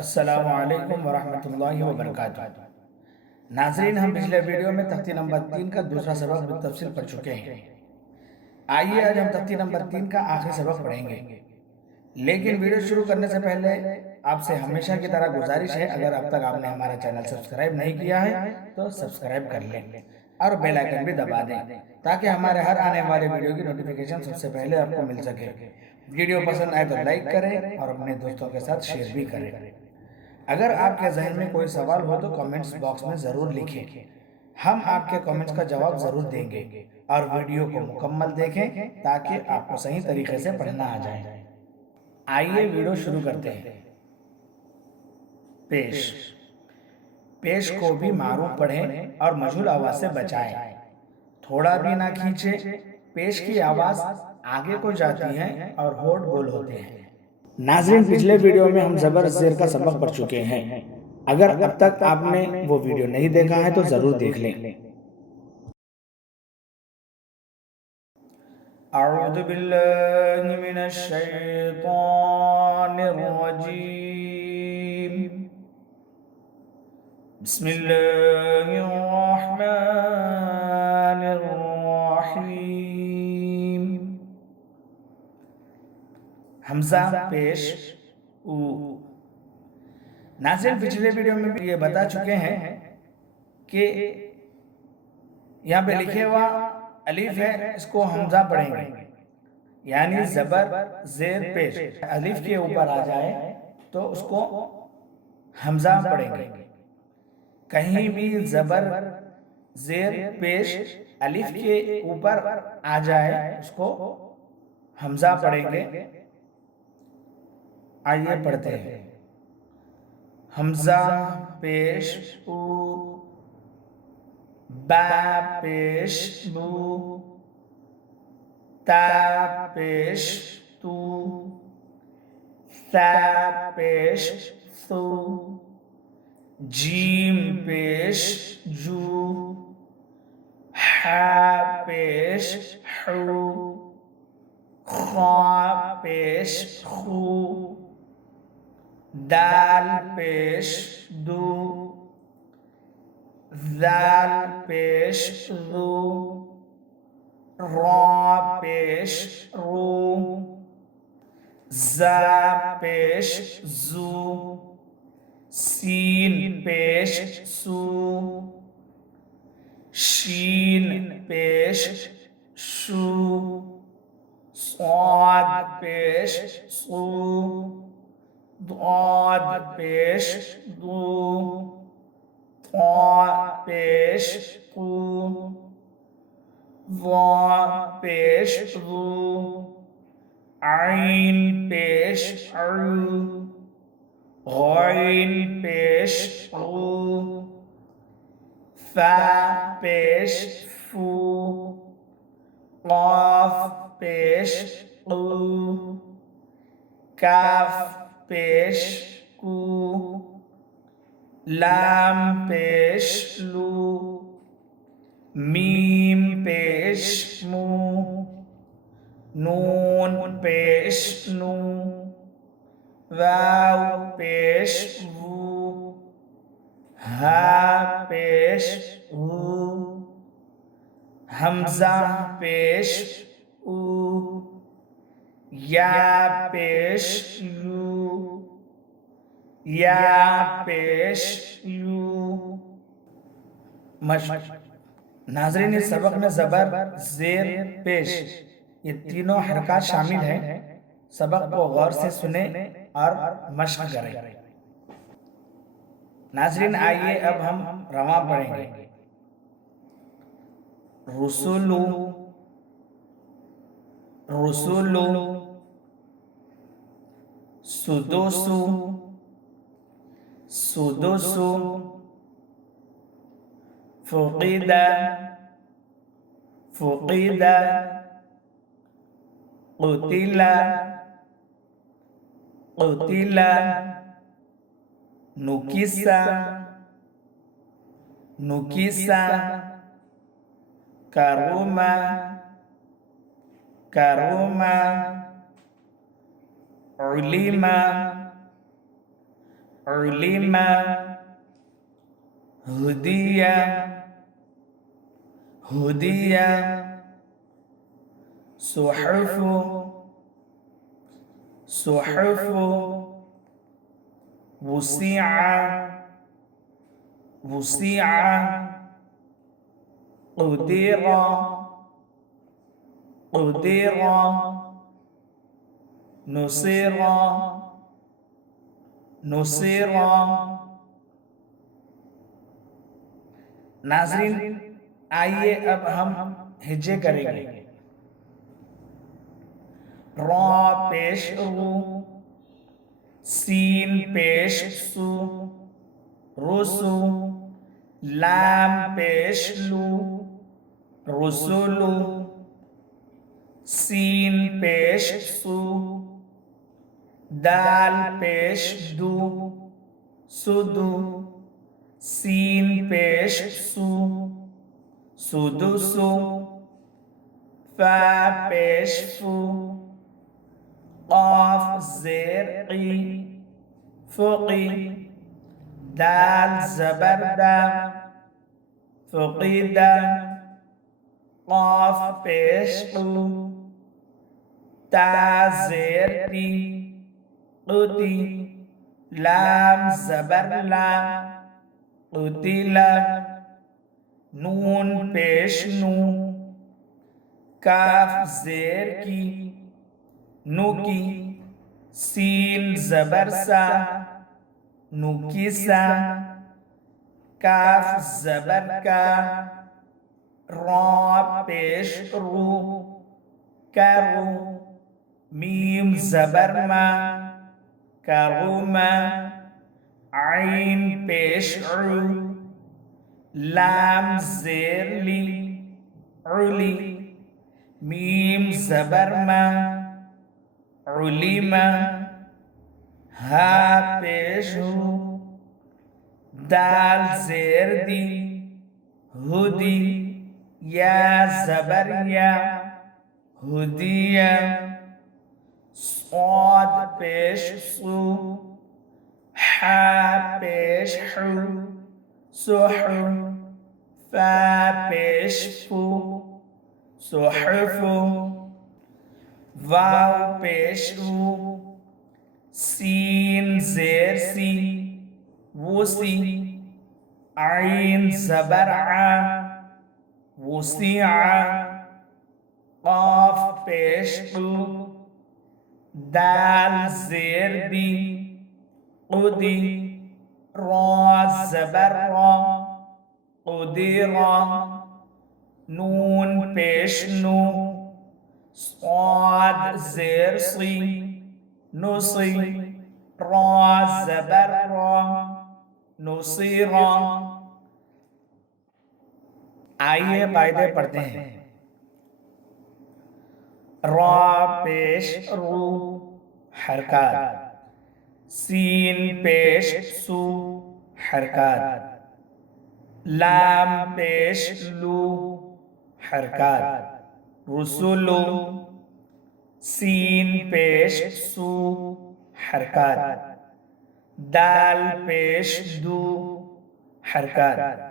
अस्सलामु अलैकुम वरहमतुल्लाहि वबरकातुहू। नाज़रीन, हम पिछले वीडियो में तख्ती नंबर 3 का दूसरा सबक बितफसील पढ़ चुके हैं। आइए आज हम तख्ती नंबर 3 का आखिरी सबक पढ़ेंगे। लेकिन वीडियो शुरू करने से पहले आपसे हमेशा की तरह गुजारिश है, अगर अब तक आपने हमारा चैनल सब्सक्राइब नहीं किया है तो सब्सक्राइब कर लें और बेल आइकन भी दबा दें ताकि हमारे हर आने वाले वीडियो की नोटिफिकेशन सबसे पहले आपको मिल सके। वीडियो पसंद आए तो लाइक करें और अपने दोस्तों के साथ शेयर भी करें। अगर आपके जहन में कोई सवाल हो तो कमेंट्स बॉक्स में ज़रूर लिखें, हम आपके कमेंट्स का जवाब ज़रूर देंगे। और वीडियो को मुकम्मल देखें ताकि आपको सही तरीके से पढ़ना आ जाए। आइए वीडियो शुरू करते हैं। पेश पेश को भी मारूफ पढ़ें और मजहूल आवाज से बचाएं, थोड़ा भी ना खींचे। पेश की आवाज आगे को जाती है और होठ बोल होते हैं। नाज़रीन, पिछले वीडियो में हम ज़बर ज़ेर का सबक पढ़ चुके हैं। अगर अब तक आपने वो वीडियो नहीं देखा है तो ज़रूर देख लें। अऊज़ु बिल्लाहि मिनश शैतानिर रजीम। बिस्मिल्लाहिर रहमानिर रहीम। हमजा पेश ऊ। नाज़रीन, पिछले वीडियो में भी ये बता चुके हैं कि यहाँ पे लिखे हुआ अलीफ है, इसको हमजा पढ़ेंगे, यानी जबर जेर पेश अलीफ के ऊपर आ जाए तो उसको हमजा पढ़ेंगे। कहीं भी जबर जेर पेश अलीफ के ऊपर आ जाए उसको हमजा पढ़ेंगे। आइए पढ़ते हैं। हमजा पेश ऊ, बा पेश बू, ता पेश तू, सा पेश सू, जीम पेश जू, हा पेश हू, खा पेश खू, दाल पेश दू, दाल पेश रू, रा पेश रू, जा पेश जू, सीन पेश सू, शीन पेश शू, स्वाद पेश सू, दाद पेश दू, ता पेश तू, वा पेश रू, आइन पेश अरू, गैन पेश रू, फा पेश फू, काफ पेश कू, काफ पेश कू, लाम पेश लू, मीम पेश मू, नून पेश नू, वाव पेश वू, हा पेश हू, हमजा पेश ऊ, या पेश यू, या पेश यू। नाज़रीन, इस सबक में जबर जेर पेश ये तीनों हरकत शामिल हैं। सबक को गौर से सुने और मश्क करें। नाज़रीन, आइए अब हम रवा पढ़ेंगे। रुसुलु, रुसुलु, सुदुसु, सुदुसु, फुक़िदा, फुक़िदा, क़ुतिला, क़ुतिला, नुकिसा, नुकिसा, karuमा, karuमा, उलिमा, उलिमा, हुदिया, हुदिया, सुहुफु, सुहुफु, वुसिआ, वुसिआ, उदिरा, उदिरा, नुसिरा, नुसिरा। नाज़रीन, आइए अब हम हिज्जे करेंगे। रा पेश रू, सीन पेश सू, रुसु, लाम पेश लू, रुसुलु, सीन पेश सू, दाल पेश दू, सुदु, सीन पेश सू, सुदुसु, फा पेश फू, क़ाफ ज़ेर क़ी, फ़ुक़ी, दाल ज़बर दा, फ़ुक़ीदा, क़ाफ पेश क़ू, ता ज़ेर ती, क़ुती, लाम ज़बर ला, क़ुतिला, नून पेश नू, काफ ज़ेर की, नुकी, सीन ज़बर सा, नुकीसा, काफ ज़बर का, रा पेश रू, करू, मीम ज़बर मा, करूमा, आइन पेश उ, लाम ज़ेर ली, उली, मीम ज़बर मा, उलिमा, हा पेश हू, दाल ज़ेर दी, हुदी, या ज़बर या, हुदिया, स्वाद पेश सू, हा पेश हू, सुहु, फा पेश फू, सुहुफु, वाव पेश ऊ, सीन ज़ेर सी, वुसी, आइन ज़बर आ, वुसिआ, क़ाफ पेश क़ू, दाल ज़ेर दी, क़ुदी, रा ज़बर रा, क़ुदिरा, नून पेश नू, स्वाद ज़ेर सी, नुसी, रा ज़बर रा, नुसीरा। आइए कायदे पढ़ते हैं। रा पेश रू, हरकत, सीन पेश सू, हरकत, लाम पेश लू, हरकत, रुसुलु, सीन पेश सू, हरकत, दाल पेश दू, हरकत,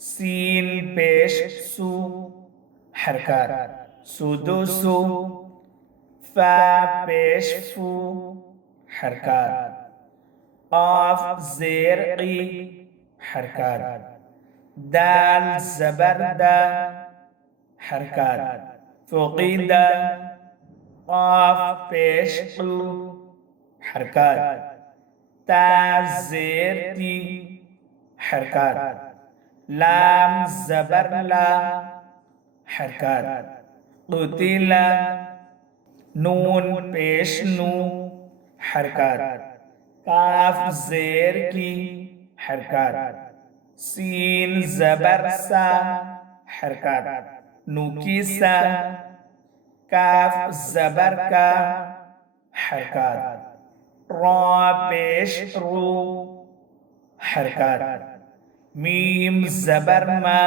सीन पेश सू, हरकत, सुदुसु, फा पेश फू, हरकत, क़ाफ ज़ेर क़ी, हरकत, दाल ज़बर दा, हरकत, फ़ुक़ीदा, क़ाफ पेश क़ू, हरकत, ता ज़ेर ती, हरकत, लाम ज़बर ला, हरकत, क़ुतिला, नून पेश नू, हरकत, काफ ज़ेर की, हरकत, सीन ज़बर सा, हरकत, नुकीसा, काफ ज़बर का, हरकत, रा पेश रू, हरकत, मीम ज़बर मा,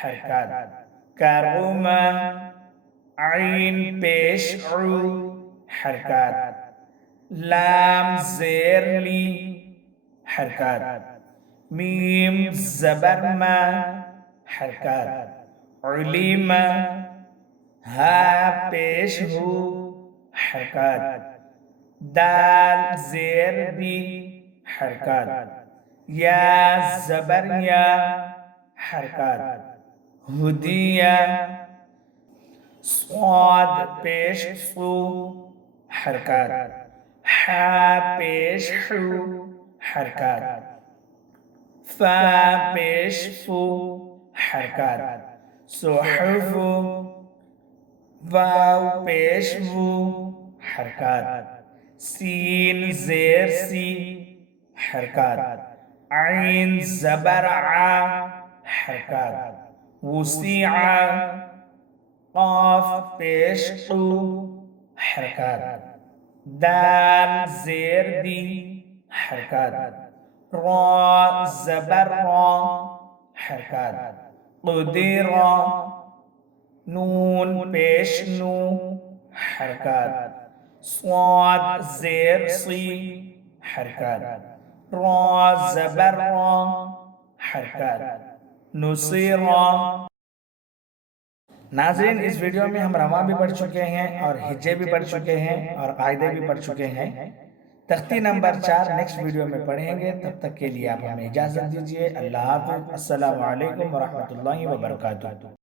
हरकत, करूमा, आइन पेश उ, हरकत, लाम ज़ेर ली, हरकत। मीम ज़बर मा, हरकत। उलीमा, हा पेश हु, हरकत। दाल ज़ेर दी, हरकत। या ज़बर या, हरकत। हुदिया, स्वाद पेश सु, हरकत। हा पेश हु, हरकत। फा पेश फु, हरकत। सुहुफु, वाव पेश वु, हरकत। सीन ज़ेर सी, हरकत। आइन ज़बर आ, हरकत। वुसिआ, क़ाफ पेश क़ु, हरकत। दाल ज़ेर दी, हरकत। रा ज़बर रा, हरकत। क़ुदिरा, नून पेश नू, हरकत। स्वाद ज़ेर सी, हरकत। रा ज़बर रा, हरकत। नुसीरा। नाज़रीन, इस वीडियो में हम रमा भी पढ़ चुके हैं और हिज्जे भी पढ़ चुके हैं और कायदे भी पढ़ चुके हैं। तख्ती नंबर 4 नेक्स्ट वीडियो में पढ़ेंगे। तब तक के लिए आप हमें इजाज़त दीजिए। अल्लाह हाफ़िज़। अस्सलामु अलैकुम व रहमतुल्लाहि व बरकातुहू।